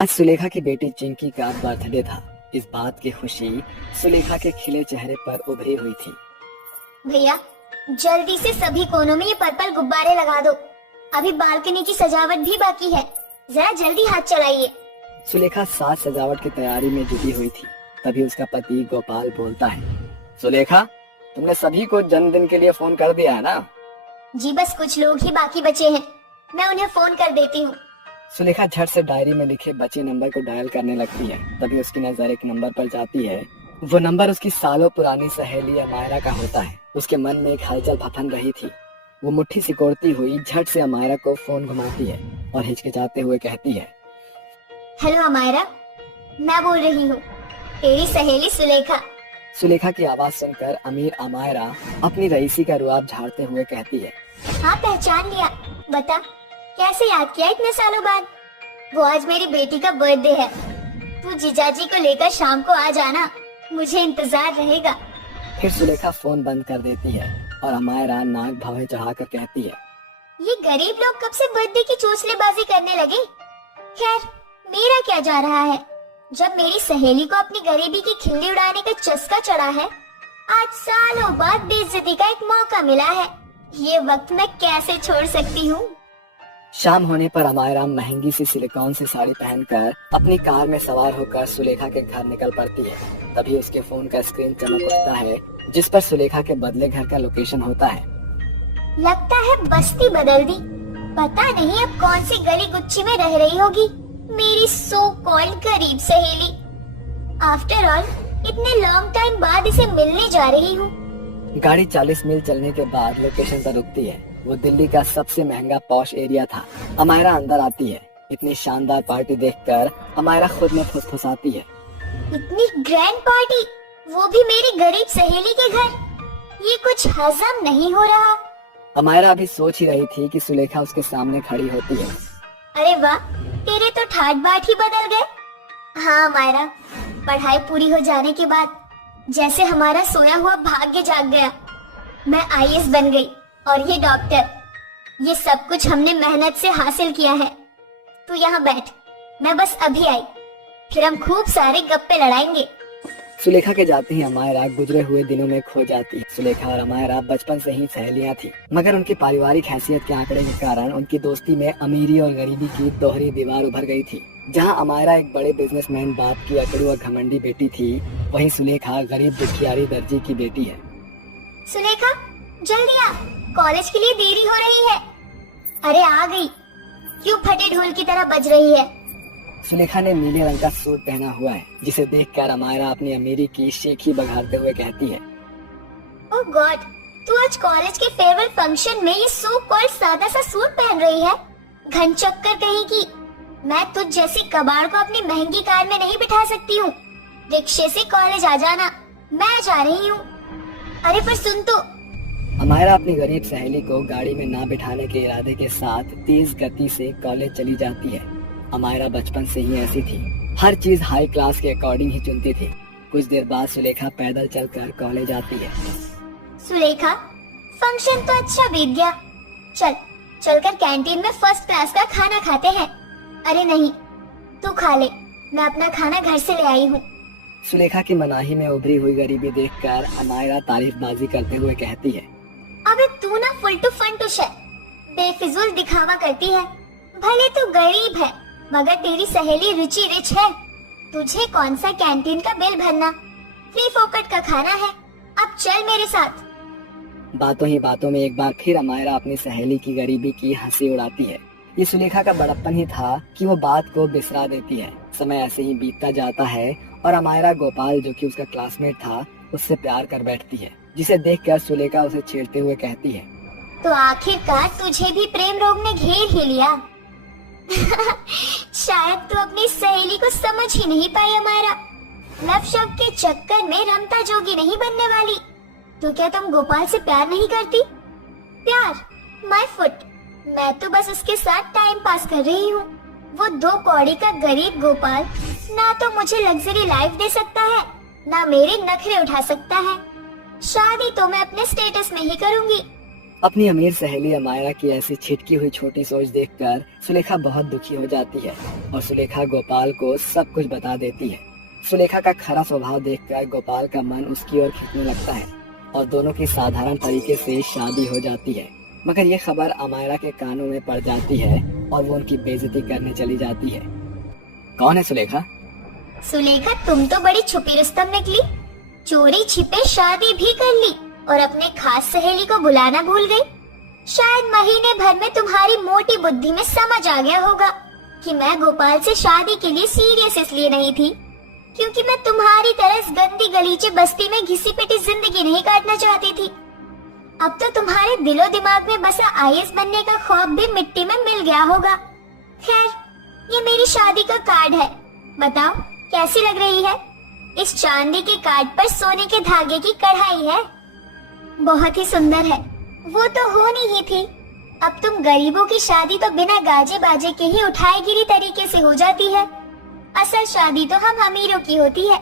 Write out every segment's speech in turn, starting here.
आज सुलेखा की बेटी चिंकी का बर्थडे था। इस बात की खुशी सुलेखा के खिले चेहरे पर उभरी हुई थी। भैया जल्दी से सभी कोनों में ये पर्पल गुब्बारे लगा दो। अभी बालकनी की सजावट भी बाकी है, जरा जल्दी हाथ चलाइए। सुलेखा साज सजावट की तैयारी में जुटी हुई थी। तभी उसका पति गोपाल बोलता है, सुलेखा तुमने सभी को जन्मदिन के लिए फोन कर दिया है ना? जी बस कुछ लोग ही बाकी बचे हैं, मैं उन्हें फोन कर देती हूँ। सुलेखा झट से डायरी में लिखे बचे नंबर को डायल करने लगती है। तभी उसकी नजर एक नंबर पर जाती है। वो नंबर उसकी सालों पुरानी सहेली अमायरा का होता है। उसके मन में एक हलचल फफन रही थी। वो मुट्ठी सिकोड़ती हुई झट से अमायरा को फोन घुमाती है और हिचकिचाते हुए कहती है, हेलो अमायरा, मैं बोल रही हूँ, तेरी सहेली सुलेखा। सुलेखा की आवाज सुनकर अमीर अमायरा अपनी रईसी का रुआब झाड़ते हुए कहती है, हाँ पहचान लिया, बता कैसे याद किया इतने सालों बाद? वो आज मेरी बेटी का बर्थडे है, तू जीजाजी को लेकर शाम को आ जाना, मुझे इंतजार रहेगा। फिर सुलेखा फोन बंद कर देती है और अमायरा नाक भवें चढ़ाकर कहती है, ये गरीब लोग कब से बर्थडे की चोचलेबाजी करने लगे? खैर मेरा क्या जा रहा है, जब मेरी सहेली को अपनी गरीबी की खिल्ली उड़ाने का चस्का चढ़ा है, आज सालों बाद बेइज्जती का एक मौका मिला है, ये वक्त मैं कैसे छोड़ सकती हूँ। शाम होने पर अमायरा महंगी सी सिलिकॉन से साड़ी पहनकर अपनी कार में सवार होकर सुलेखा के घर निकल पड़ती है। तभी उसके फोन का स्क्रीन चमक उठता है, जिस पर सुलेखा के बदले घर का लोकेशन होता है। लगता है बस्ती बदल दी, पता नहीं अब कौन सी गली गुच्ची में रह रही होगी मेरी सो कॉल्ड गरीब सहेली। आफ्टर ऑल इतने लॉन्ग टाइम बाद इसे मिलने जा रही हूँ। गाड़ी 40 मील चलने के बाद लोकेशन पर रुकती है। वो दिल्ली का सबसे महंगा पॉश एरिया था। अमायरा अंदर आती है। इतनी शानदार पार्टी देखकर अमायरा खुद में फुसफुसाती है, इतनी ग्रैंड पार्टी, वो भी मेरी गरीब सहेली के घर, ये कुछ हजम नहीं हो रहा। अमायरा अभी सोच ही रही थी कि सुलेखा उसके सामने खड़ी होती है। अरे वाह, तेरे तो ठाट बाट ही बदल गए। हाँ अमायरा, पढ़ाई पूरी हो जाने के बाद जैसे हमारा सोया हुआ भाग्य जाग गया। मैं आईएएस बन गई और ये डॉक्टर, ये सब कुछ हमने मेहनत से हासिल किया है। तू यहाँ बैठ, मैं बस अभी आई, फिर हम खूब सारे गप्पे लड़ाएंगे। सुलेखा के जाते ही अमायरा गुजरे हुए दिनों में खो जाती है। सुलेखा और अमायरा बचपन से ही सहेलियां थी, मगर उनकी पारिवारिक हैसियत के आंकड़े के कारण उनकी दोस्ती में अमीरी और गरीबी की दोहरी दीवार उभर गई थी। जहां अमायरा एक बड़े बिजनेसमैन बाप की अकड़ू और घमंडी बेटी थी, वहीं सुलेखा गरीब दुखियारी दर्जी की बेटी है। सुलेखा जल्दी आ, कॉलेज के लिए देरी हो रही है। अरे आ गई, क्यों फटे ढोल की तरह बज रही है? सुलेखा ने नीले रंग का सूट पहना हुआ है, जिसे देखकर अमायरा अपनी अमीरी की शेखी बघारते हुए कहती है, ओह गॉड, तू आज कॉलेज के फेयरवेल फंक्शन में ये सो कॉल्ड सादा सा सूट पहन रही है? घन चक्कर कहीं की। मैं तुझ जैसी कबाड़ को अपनी महंगी कार में नहीं बिठा सकती हूँ। रिक्शे से कॉलेज आ जाना, मैं जा रही हूँ। अरे पर सुन तो। अमायरा अपनी गरीब सहेली को गाड़ी में ना बिठाने के इरादे के साथ तेज गति से कॉलेज चली जाती है। अमायरा बचपन से ही ऐसी थी, हर चीज हाई क्लास के अकॉर्डिंग ही चुनती थी। कुछ देर बाद सुलेखा पैदल चलकर कॉलेज आती है। सुलेखा, फंक्शन तो अच्छा बीत गया, चलकर कैंटीन में फर्स्ट क्लास का खाना खाते हैं। अरे नहीं, तू खा ले, मैं अपना खाना घर से ले आई हूँ। सुलेखा की मनाही में उभरी हुई गरीबी देखकर अमायरा तारीफबाजी करते हुए कहती है, अबे तू ना फुलटू फंटुश है, बेफिजूल दिखावा करती है। भले तू गरीब है, मगर तेरी सहेली रुचि रिच है। तुझे कौन सा कैंटीन का बिल भरना, फ्री फोकट का खाना है। अब चल मेरे साथ। बातों ही बातों में एक बार फिर अमायरा अपनी सहेली की गरीबी की हंसी उड़ाती है। ये सुलेखा का बड़प्पन ही था कि वो बात को बिसरा देती है। समय ऐसे ही बीतता जाता है और अमायरा गोपाल, जो कि उसका क्लासमेट था, उससे प्यार कर बैठती है, जिसे देखकर सुलेखा उसे छेड़ते हुए कहती है, तो आखिरकार तुझे भी प्रेम रोग ने घेर ही लिया। शायद तू अपनी सहेली को समझ ही नहीं पाई अमायरा। लव शब्द के चक्कर में रमता जोगी नहीं बनने वाली। तो क्या तुम गोपाल से प्यार नहीं करती? प्यार माय फुट, मैं तो बस उसके साथ टाइम पास कर रही हूँ। वो 2 कौड़ी का गरीब गोपाल ना तो मुझे लग्जरी लाइफ दे सकता है, ना मेरे नखरे उठा सकता है। शादी तो मैं अपने स्टेटस में ही करूँगी। अपनी अमीर सहेली अमायरा की ऐसी छिटकी हुई छोटी सोच देखकर सुलेखा बहुत दुखी हो जाती है और सुलेखा गोपाल को सब कुछ बता देती है। सुलेखा का खरा स्वभाव देखकर गोपाल का मन उसकी ओर खींचने लगता है और दोनों की साधारण तरीके से शादी हो जाती है। मगर ये खबर अमायरा के कानों में पड़ जाती है और वो उनकी बेइज्जती करने चली जाती है। कौन है सुलेखा? सुलेखा, तुम तो बड़ी छुपी रुस्तम निकली। चोरी छिपे शादी भी कर ली और अपने खास सहेली को बुलाना भूल गई। शायद महीने भर में तुम्हारी मोटी बुद्धि में समझ आ गया होगा कि मैं गोपाल से शादी के लिए सीरियस इसलिए नहीं थी क्योंकि मैं तुम्हारी तरह इस गंदी गलीचे बस्ती में घिसी पिटी जिंदगी नहीं काटना चाहती थी। अब तो तुम्हारे दिलो दिमाग में बसा आईएएस बनने का ख्वाब भी मिट्टी में मिल गया होगा। खैर, ये मेरी शादी का कार्ड है, बताओ कैसी लग रही है? इस चांदी के कार्ड पर सोने के धागे की कढ़ाई है, बहुत ही सुंदर है। वो तो होनी ही थी। अब तुम गरीबों की शादी तो बिना गाजे बाजे के ही उठाए गिरी तरीके से हो जाती है। असल शादी तो हम अमीरों की होती है,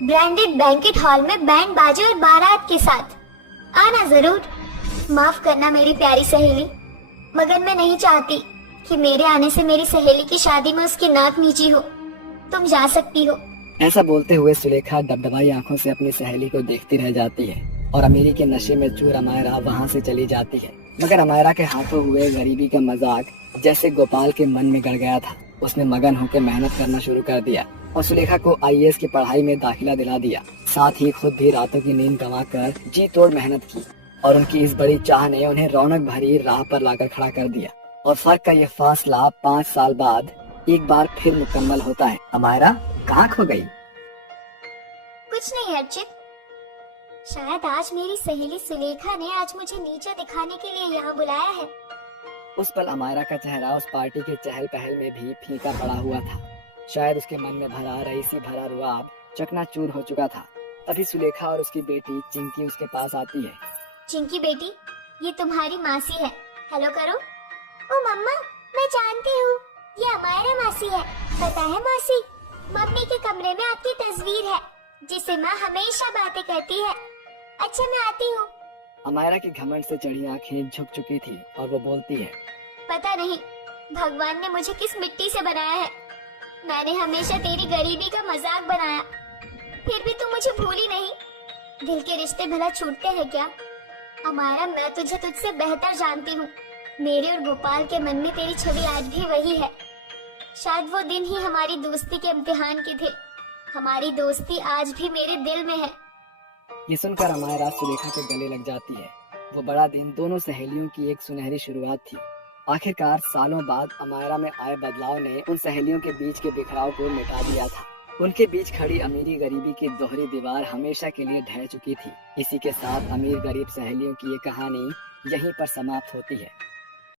ब्रांडेड बैंकेट हॉल में बैंड बाजे और बारात के साथ। आना जरूर। माफ करना मेरी प्यारी सहेली, मगर मैं नहीं चाहती कि मेरे आने से मेरी सहेली की शादी में उसकी नाक नीची हो। तुम जा सकती हो। ऐसा बोलते हुए सुलेखा डबडबाई आंखों से अपनी सहेली को देखती रह जाती है और अमीरी के नशे में चूर अमायरा वहाँ से चली जाती है। मगर अमायरा के हाथों हुए गरीबी का मजाक जैसे गोपाल के मन में गड़ गया था। उसने मगन होकर मेहनत करना शुरू कर दिया और सुलेखा को आईएएस की पढ़ाई में दाखिला दिला दिया। साथ ही खुद भी रातों की नींद गंवाकर जी तोड़ मेहनत की और उनकी इस बड़ी चाह ने उन्हें रौनक भरी राह पर लाकर खड़ा कर दिया। और फर्क का ये फासला 5 साल बाद एक बार फिर मुकम्मल होता है। अमायरा कहाँ खो गई? कुछ नहीं अर्चित, शायद आज मेरी सहेली सुलेखा ने आज मुझे नीचे दिखाने के लिए यहाँ बुलाया है। उस पल अमायरा का चेहरा उस पार्टी के चहल पहल में भी फीका पड़ा हुआ था। शायद उसके मन में भरा रईसी भरा रुआब चकनाचूर हो चुका था। तभी सुलेखा और उसकी बेटी चिंकी उसके पास आती है। चिंकी बेटी, ये तुम्हारी मासी है, हेलो करो। ओ मम्मा, मैं जानती हूँ, ये अमायरा मासी है। पता है मौसी, मम्मी के कमरे में आपकी तस्वीर है जिसे माँ हमेशा बातें करती है। अच्छा, मैं आती हूँ। अमायरा की घमंड से चढ़ी आंखें झुक चुकी थी और वो बोलती है, पता नहीं भगवान ने मुझे किस मिट्टी से बनाया है। मैंने हमेशा तेरी गरीबी का मजाक बनाया, फिर भी तू मुझे भूली नहीं। दिल के रिश्ते भला छूटते हैं क्या? अमायरा, मैं तुझे तुझसे बेहतर जानती हूँ। मेरे और गोपाल के मन में तेरी छवि आज भी वही है। शायद वो दिन ही हमारी दोस्ती के इम्तिहान के थे। हमारी दोस्ती आज भी मेरे दिल में है। ये सुनकर अमायरा सुलेखा के गले लग जाती है। वो बड़ा दिन दोनों सहेलियों की एक सुनहरी शुरुआत थी। आखिरकार सालों बाद अमायरा में आए बदलाव ने उन सहेलियों के बीच के बिखराव को मिटा दिया था। उनके बीच खड़ी अमीरी गरीबी की दोहरी दीवार हमेशा के लिए ढह चुकी थी। इसी के साथ अमीर गरीब सहेलियों की ये कहानी यहीं पर समाप्त होती है।